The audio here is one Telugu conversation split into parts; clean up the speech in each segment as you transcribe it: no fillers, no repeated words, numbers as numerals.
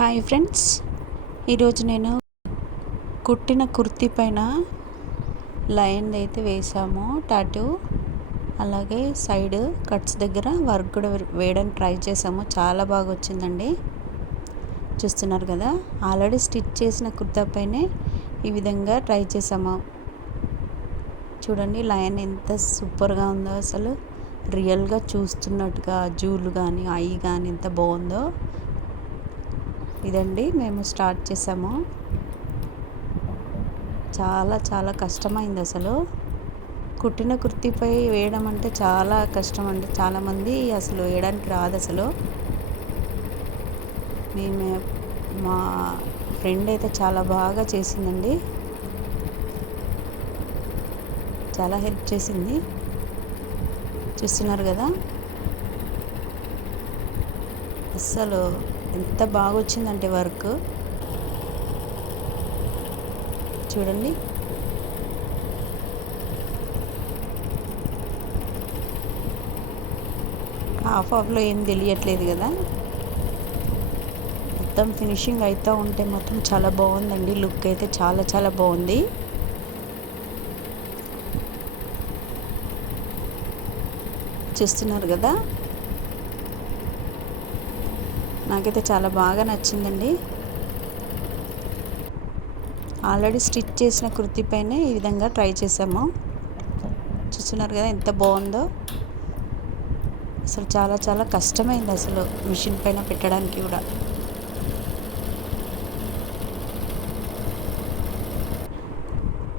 హాయ్ ఫ్రెండ్స్, ఈరోజు నేను కుట్టిన కుర్తీ పైన లైన్ అయితే వేసాము టాటూ. అలాగే సైడ్ కట్స్ దగ్గర వర్క్ కూడా వేయడానికి ట్రై చేసాము. చాలా బాగా వచ్చిందండి. చూస్తున్నారు కదా, ఆల్రెడీ స్టిచ్ చేసిన కుర్తా పైనే ఈ విధంగా ట్రై చేసాము. చూడండి లైన్ ఎంత సూపర్గా ఉందో, అసలు రియల్గా చూస్తున్నట్టుగా జూలు కానీ ఐ కానీ ఎంత బాగుందో. ఇదండి మేము స్టార్ట్ చేసాము. చాలా చాలా కష్టమైంది అసలు. కుట్టిన కుర్తీపై వేయడం అంటే చాలా కష్టం అండి. చాలామంది అసలు వేయడానికి రాదు అసలు. మా ఫ్రెండ్ అయితే చాలా బాగా చేసిందండి, చాలా హెల్ప్ చేసింది. చూస్తున్నారు కదా, అస్సలు ఎంత బాగా వచ్చిందంటే వర్క్ చూడండి. హాఫ్లో ఏం తెలియట్లేదు కదా, మొత్తం ఫినిషింగ్ అవుతూ ఉంటే మొత్తం చాలా బాగుందండి. లుక్ అయితే చాలా చాలా బాగుంది. చూస్తున్నారు కదా, నాకైతే చాలా బాగా నచ్చిందండి. ఆల్రెడీ స్టిచ్ చేసిన కుర్తీ పైన ఈ విధంగా ట్రై చేసాము. చూస్తున్నారు కదా ఎంత బాగుందో. అసలు చాలా చాలా కష్టమైంది అసలు మిషన్ పైన పెట్టడానికి కూడా.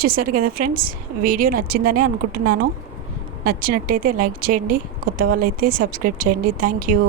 చూసారు కదా ఫ్రెండ్స్, వీడియో నచ్చిందని అనుకుంటున్నాను. నచ్చినట్టయితే లైక్ చేయండి, కొత్త వాళ్ళైతే సబ్స్క్రైబ్ చేయండి. Thank you.